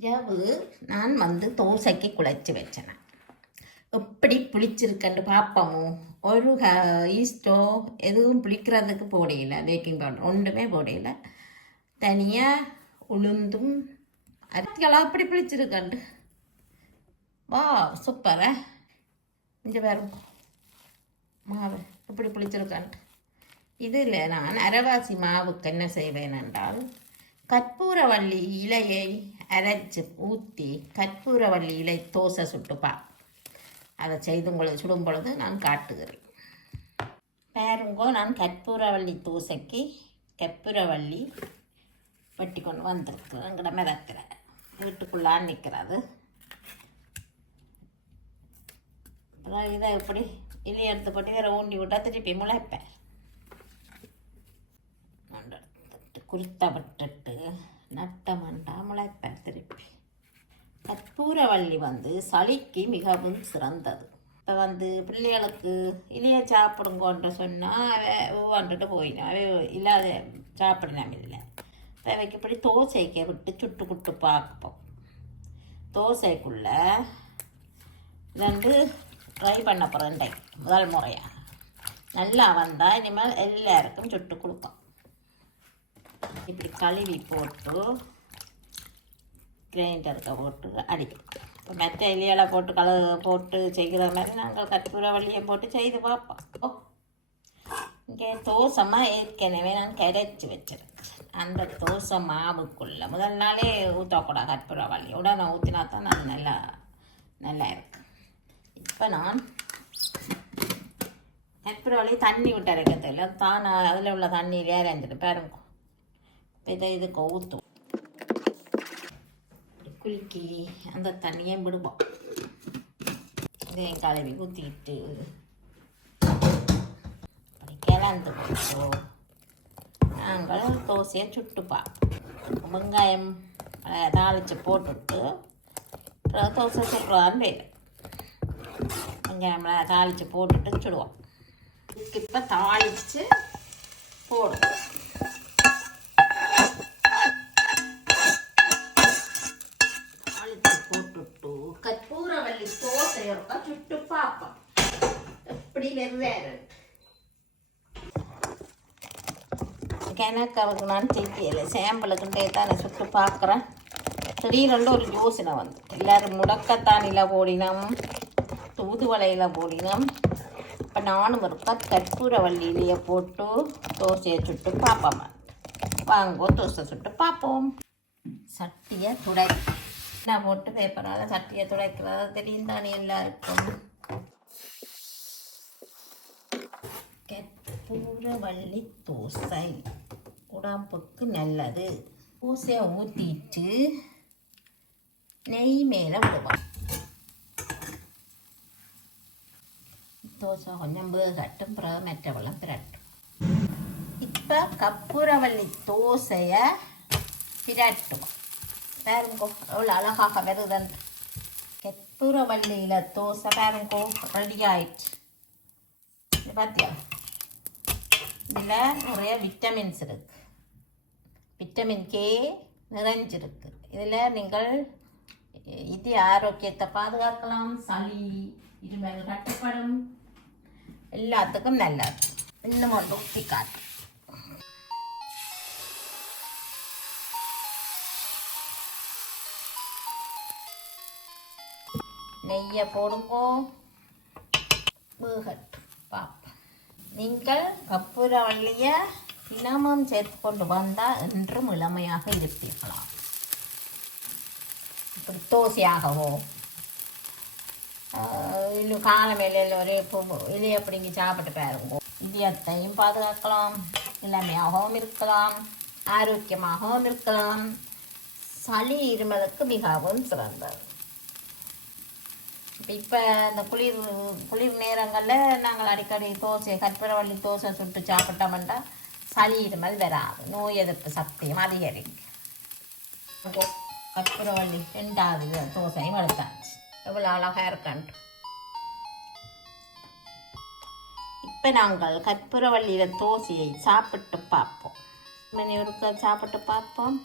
இரவு நான் வந்து தோசைக்கு குழைச்சி வச்சேன். எப்படி புளிச்சிருக்கன்னு பார்ப்போமோ ஒரு ஹ ஈஸ்டோ எதுவும் புளிக்கிறதுக்கு போடையில பேக்கிங் பவுடர் ஒன்றுமே போடையில. தனியாக உளுந்தும் அரிசிகளா அப்படி புளிச்சிருக்கண்டு. வா சூப்பரா இங்கே பாருங்க மாவு எப்படி புளிச்சிருக்கண்டு. இதில் நான் அரவாசி மாவுக்கு என்ன செய்வேன் என்றால் கற்பூரவள்ளி இலையை அரைச்சி ஊற்றி கற்பூரவள்ளி இலை தோசை சுட்டுப்பா. அதை செய்து உங்களுக்கு சுடும் பொழுது நான் காட்டுகிறேன். பாருங்கோ நான் கற்பூரவள்ளி தோசைக்கு கற்பூரவள்ளி வெட்டி கொண்டு வந்திருக்கிறேன் எங்கட மிதக்கிற வீட்டுக்குள்ளான் நிற்கிறது அப்புறம் இதை எப்படி இலையை எடுத்து போட்டு வேறு ஊண்டி விட்டா திருப்பி முளைப்பேன். எடுத்துட்டு குருத்த விட்டுட்டு நட்ட மண்டா திருப்பி. கற்பூரவள்ளி வந்து சளிக்கு மிகவும் சிறந்தது. இப்போ வந்து பிள்ளைகளுக்கு இலைய சாப்பிடுங்கன்ற சொன்னால் அவ ஒவ்வொன்றுட்டு போயிடும். அவை இல்லாத சாப்பிடணும் இல்லை. இப்போ அவைக்கு இப்படி தோசைக்கு விட்டு சுட்டு குட்டு பார்ப்போம். தோசைக்குள்ள இது வந்து ட்ரை பண்ண போகிறேன் முதல் முறையாக நல்லா வந்தால் இனிமேல் எல்லாருக்கும் சுட்டு கொடுப்போம். இப்படி கழுவி போட்டு கிரைண்டருக்கு போட்டு அடிக்கும் இப்போ மற்ற எலியெல்லாம் போட்டு கல போட்டு செய்கிற மாதிரி நாங்கள் கற்பூர வழியை போட்டு செய்து பார்ப்போம். இங்கே தோசைமா ஏற்கனவே நான் கரைச்சி வச்சிருக்கேன் அந்த தோசை மாவுக்குள்ளே முதல் நாளே ஊற்றக்கூடாது கற்பூர வழி உடனே ஊற்றினா தான் நான் நல்லா நல்லா இருக்கு. இப்போ நான் கற்பூர வழி தண்ணி விட்டு அரைக்கிறது இல்லை தான் அதில் உள்ள தண்ணியிலே அரைஞ்சிட்டு பாருங்க. இதை இதுக்கு ஊற்றும் குலுக்கி அந்த தண்ணியை விடுவோம். இதையும் கலவி ஊற்றிக்கிட்டு அப்படி கிளந்து போட்டோம். நாங்கள் தோசையை சுட்டுப்பா. வெங்காயம் தாளித்து தாளிச்சு போட்டுட்டு அப்புறம் தோசை சுடுறான்னு பேர் வெங்காயம் தாளிச்சு போட்டுட்டு சுடுவோம். இதுக்கு இப்போ தாளிச்சு போடுவோம் தாளிச்சு போட்டுட்டு கற்பூரவள்ளி தோசை இருக்கா சுட்டு பார்ப்போம் எப்படி வெவ்வேறு எனக்கு நான் தெரியல சாம்பிளுக்குண்டே தான் நான் பார்க்குறேன் திடீரென்று ஒரு யோசனை வந்து எல்லாரும் முடக்கத்தானியில் போடினோம் தூதுவளையில் போடினோம் இப்போ நானும் இருக்கா கற்பூரவள்ளியிலேயே போட்டு தோசையை சுட்டு பார்ப்போம் வாங்கோ தோசை சுட்டு பார்ப்போம் சட்டியை துடை நான் போட்டு பேப்பரால் சட்டியை துடைக்கிறதா தெரியும் தானே எல்லாருக்கும் கற்பூரவள்ளி தோசை உடம்புக்கு நல்லது. தோசையை ஊற்றிட்டு நெய் மேலே விடுவோம் தோசை கொஞ்சம் வேகட்டும் பிறகு மற்றவெல்லாம் பிரட்டும். இப்போ கப்பூரவள்ளி தோசையை பிரட்டுவோம் பாருங்கோ எவ்வளோ அழகாக வருதுன்னு கற்பூரவள்ளியில் தோசை பாருங்கோ ரெடி ஆயிடுச்சு பார்த்தியா இதில் நிறைய விட்டமின்ஸ் இருக்குது விட்டமின் கே நிறைஞ்சிருக்கு. இதில் நீங்கள் இது ஆரோக்கியத்தை பாதுகாக்கலாம். சளி இருமல் கட்டுப்படும். எல்லாத்துக்கும் நல்லது. இன்னும் ஒன்று ஊற்றி காட்டு நெய்யை போடுங்கோ. வேகட்டும். பார்ப்போம் நீங்கள் கற்பூரவள்ளியை தினமும் சேர்த்து கொண்டு வந்தால் என்றும் இளமையாக இருப்பீர்களாம் இப்படி தோசையாகவோ இல்லை காலமேலையில் ஒரு பூ இலையை பிடிங்கி சாப்பிட்டு பாருங்க. இதயத்தையும் பாதுகாக்கலாம் இளமையாகவும் இருக்கலாம் ஆரோக்கியமாகவும் இருக்கலாம். சளி இருமலுக்கு மிகவும் சிறந்தது. இப்போ இந்த குளிர் குளிர் நேரங்களில் நாங்கள் அடிக்கடி தோசை கற்பூரவள்ளி தோசை சுட்டு சாப்பிட்டோம்னா சளி இருமல் வராது நோய் எதிர்ப்பு சக்தியும் அதிகரிக்கும். கற்பூரவள்ளி ரெண்டாவது தோசையும் வளர்த்தாச்சு எவ்வளோ அழகாக இருக்கான்ட்டு இப்போ நாங்கள் கற்பூரவள்ளியில் தோசையை சாப்பிட்டு பார்ப்போம். மணி ஒருக்க சாப்பிட்டு பார்ப்போம்.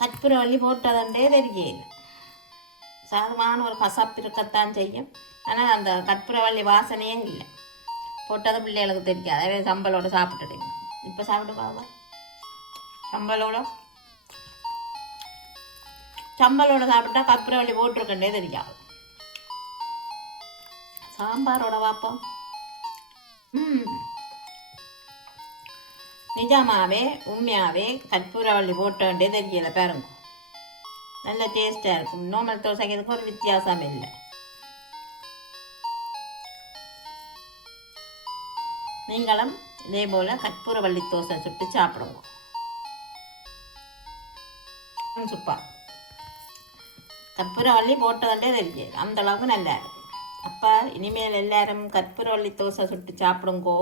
கற்பூரவள்ளி போட்டதண்டே தெரியும் சாதமான ஒரு கசப்பு இருக்கத்தான் செய்யும். ஆனால் அந்த கற்பூரவள்ளி வாசனையே இல்லை. போட்டது பிள்ளைகளுக்கு தெரியாது. அதே சம்பளோட சாப்பிட்டுடுங்க இப்போ சாப்பிட்டு பாவா சம்பளோட. சம்பளோட சாப்பிட்டா கற்பூரவள்ளி போட்டிருக்கண்டே தெரியாது. சாம்பாரோட பார்ப்போம் ம். நிஜமாவே உண்மையாகவே கற்பூரவள்ளி போட்டோண்டே தெரியல பாருங்க. நல்ல டேஸ்ட்டாக இருக்கும் நார்மல் தோசைக்கு இதுக்கு ஒரு வித்தியாசம் இல்லை நீங்களும் இதே போல் கற்பூரவள்ளி தோசை சுட்டு சாப்பிடுங்க சுப்பா கற்பூரவள்ளி போட்டதுண்டே தெரியல அந்த அளவுக்கு நல்லா இருக்கும் அப்போ இனிமேல் எல்லாரும் கற்பூரவள்ளி தோசை சுட்டு சாப்பிடுங்கோ